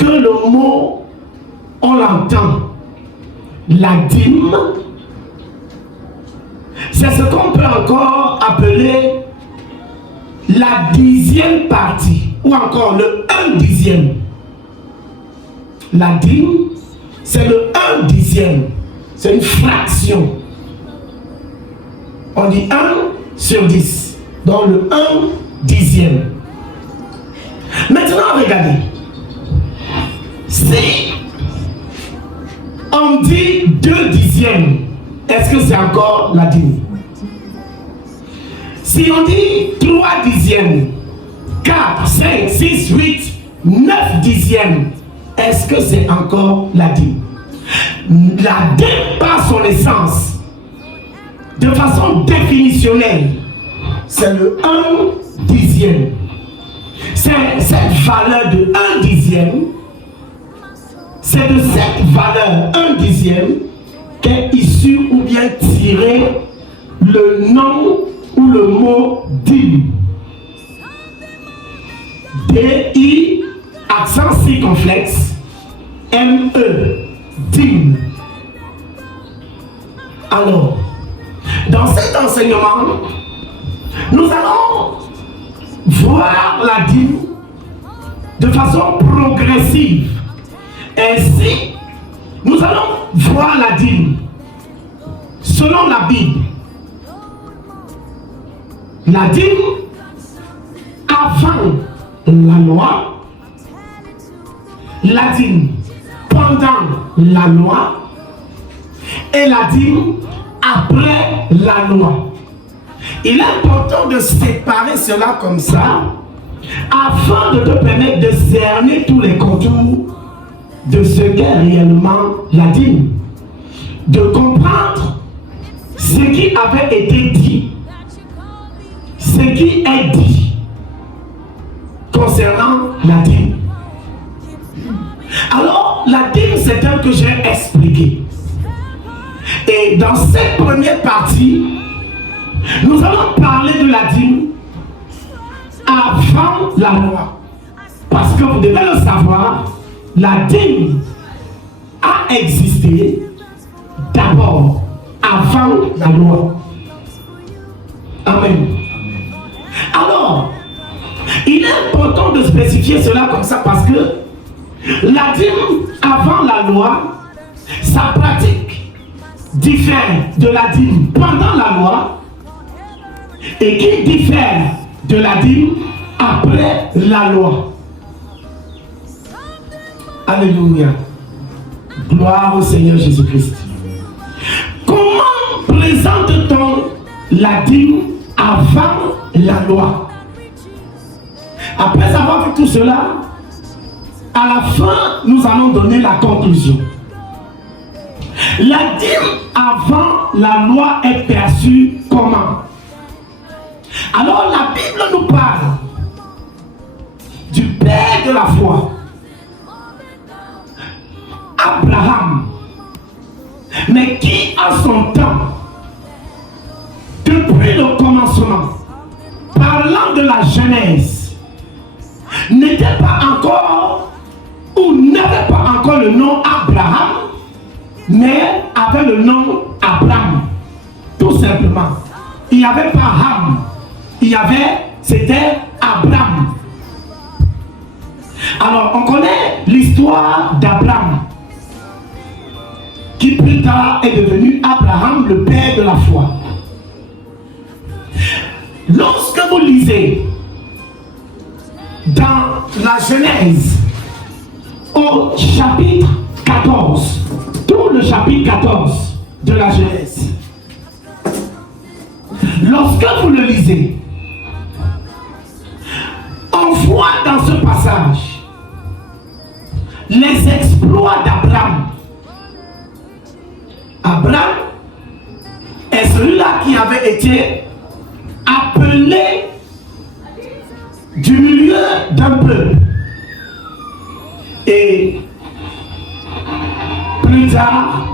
que le mot, on l'entend, la dîme, c'est ce qu'on peut encore appeler la 10e partie, ou encore le 1/10. La dîme, c'est le 1/10. C'est une fraction. On dit 1/10. Donc le 1/10. Maintenant, regardez. Si on dit 2/10, est-ce que c'est encore la dîme? Si on dit 3/10, 4, 5, 6, 8, 9/10, est-ce que c'est encore la dîme? La dîme, par son essence, de façon définitionnelle, c'est le 1/10. C'est cette valeur de 1/10, c'est de cette valeur 1/10 qu'est issu ou bien tiré le nom ou le mot dîme. D-I, accent circonflexe, M-E, dîme. Alors, dans cet enseignement, nous allons voir la dîme de façon progressive. Ainsi, nous allons voir la dîme selon la Bible. La dîme avant la loi, la dîme pendant la loi et la dîme après la loi. Il est important de séparer cela comme ça afin de te permettre de cerner tous les contours de ce qu'est réellement la dîme, de comprendre ce qui avait été dit, ce qui est dit concernant la dîme. Alors, la dîme, c'est tel que j'ai expliqué. Et dans cette première partie, nous allons parler de la dîme avant la loi. Parce que vous devez le savoir, la dîme a existé d'abord avant la loi. Amen. Alors, il est important de spécifier cela comme ça parce que la dîme avant la loi, sa pratique diffère de la dîme pendant la loi et qui diffère de la dîme après la loi. Alléluia. Gloire au Seigneur Jésus-Christ. Comment présente-t-on la dîme avant la loi? Après avoir vu tout cela, à la fin, nous allons donner la conclusion. La dîme avant la loi est perçue comment? Alors la Bible nous parle du père de la foi, Abraham, mais qui à son temps, depuis le commencement, parlant de la Genèse, n'était pas encore ou n'avait pas encore le nom Abraham, mais avait le nom Abraham, tout simplement. Il n'y avait pas Ham, c'était Abraham. Alors on connaît l'histoire d'Abraham, qui plus tard est devenu Abraham, le père de la foi. Lorsque vous lisez dans la Genèse, au chapitre 14, tout le chapitre 14 de la Genèse, lorsque vous le lisez, on voit dans ce passage les exploits d'Abraham. Abraham est celui-là qui avait été appelé du milieu d'un peuple. Et plus tard,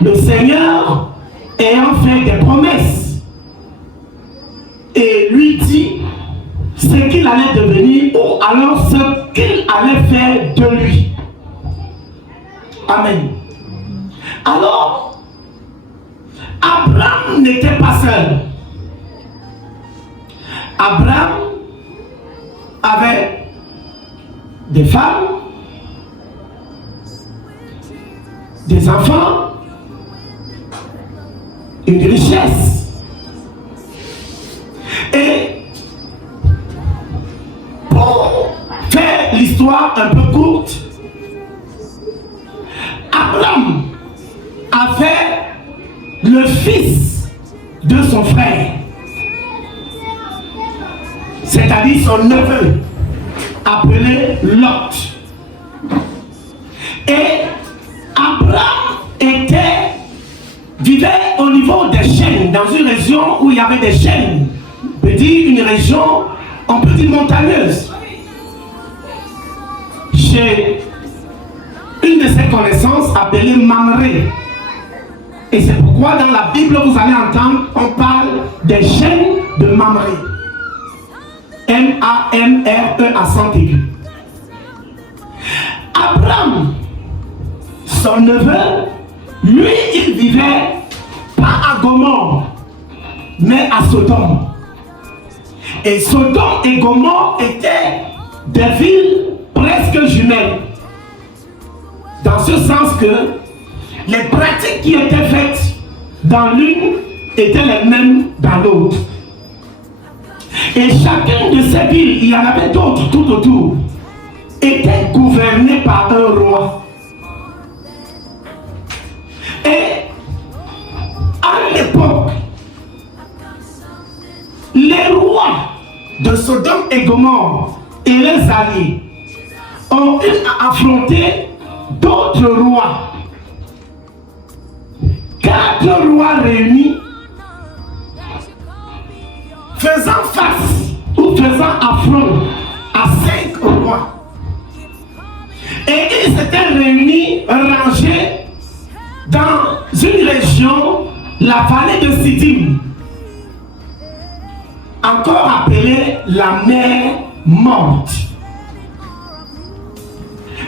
le Seigneur ayant fait des promesses et lui dit ce qu'il allait devenir ou alors ce qu'il allait faire de lui. Amen. Alors, Abraham n'était pas seul. Abraham avait des femmes, des enfants, une richesse. Et pour faire l'histoire un peu courte, Abraham a fait le fils de son frère, c'est-à-dire son neveu, appelé Lot. Et Abraham vivait au niveau des chênes, dans une région où il y avait des chênes. On peut dire une région, on peut dire montagneuse. Chez une de ses connaissances appelée Mamré. Et c'est pourquoi dans la Bible, vous allez entendre, on parle des chênes de Mamré. M-A-M-R-E accent aigu. Abraham, son neveu, lui, il vivait pas à Gomorrhe, mais à Sodome. Et Sodome et Gomorrhe étaient des villes presque jumelles. Dans ce sens que les pratiques qui étaient faites dans l'une étaient les mêmes dans l'autre. Et chacune de ces villes, il y en avait d'autres tout autour, était gouvernée par un roi. Et à l'époque, les rois de Sodome et Gomorrhe et les alliés ont eu à affronter d'autres rois. 4 rois réunis faisant face ou faisant affront à 5 rois. Et ils s'étaient réunis, rangés dans une région, la vallée de Siddim, encore appelée la mer morte.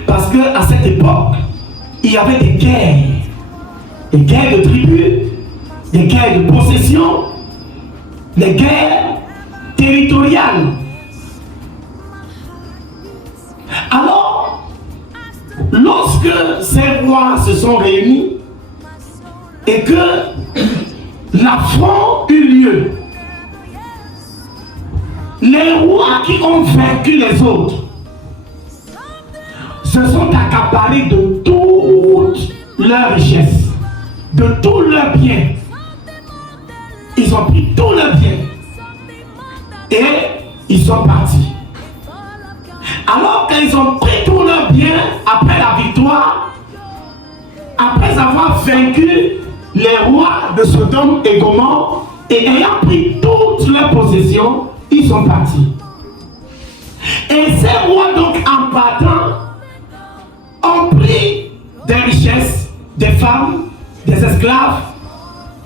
Parce qu'à cette époque, il y avait des guerres de tribus, des guerres de possession, des guerres territoriales. Alors, lorsque ces rois se sont réunis et que l'affront eut lieu, les rois qui ont vaincu les autres se sont accaparés de toute leur richesse, de tous leurs biens. Ils ont pris tous leurs biens et ils sont partis. Alors qu'ils ont pris tous leurs biens après la victoire, après avoir vaincu les rois de Sodome et Gomorrhe et ayant pris toutes leurs possessions, ils sont partis. Et ces rois donc en partant ont pris des richesses, des femmes, des esclaves,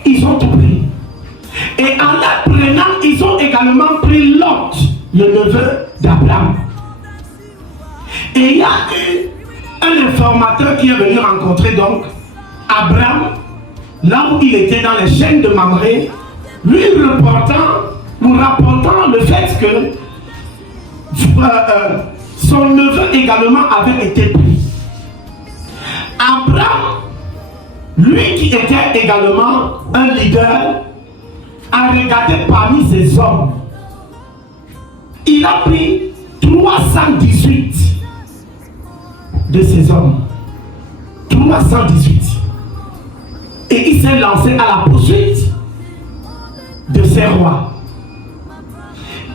ils ont tout pris. Et en la prenant, ils ont également pris Lot, le neveu d'Abraham. Et il y a eu un informateur qui est venu rencontrer donc Abraham, là où il était dans les chênes de Mamré, lui rapportant le fait que son neveu également avait été pris. Abraham, lui qui était également un leader, a regardé parmi ses hommes. Il a pris 318 de ses hommes. 318. Et il s'est lancé à la poursuite de ces rois.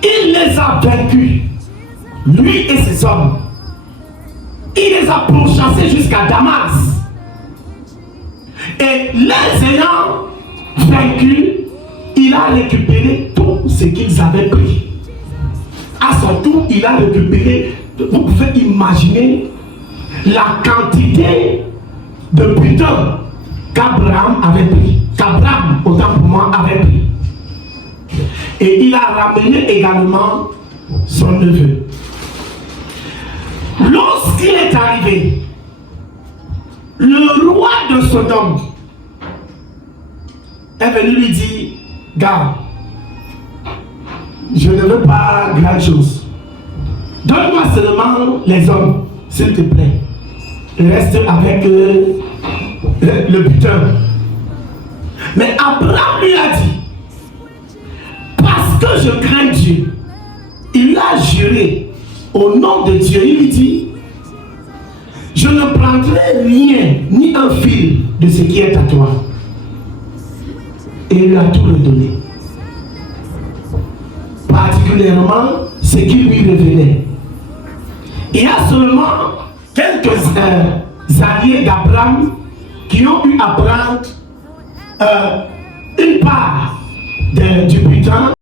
Il les a vaincus, lui et ses hommes. Il les a pourchassés jusqu'à Damas. Et les ayant vaincus, il a récupéré tout ce qu'ils avaient pris. À son tour, il a récupéré, vous pouvez imaginer la quantité de butin qu'Abraham avait pris, qu'Abraham, autant pour moi, avait pris. Et il a ramené également son neveu. Lorsqu'il est arrivé, le roi de Sodome est venu lui dire, gars, je ne veux pas grand chose. Donne-moi seulement les hommes, s'il te plaît. Reste avec le butin. Mais Abraham lui a dit, parce que je crains Dieu, il a juré au nom de Dieu. Il lui dit, je ne prendrai rien, ni un fil de ce qui est à toi. Et il lui a tout redonné. Particulièrement ce qui lui revenait. Il y a seulement quelques alliés d'Abraham qui ont pu apprendre une part du butin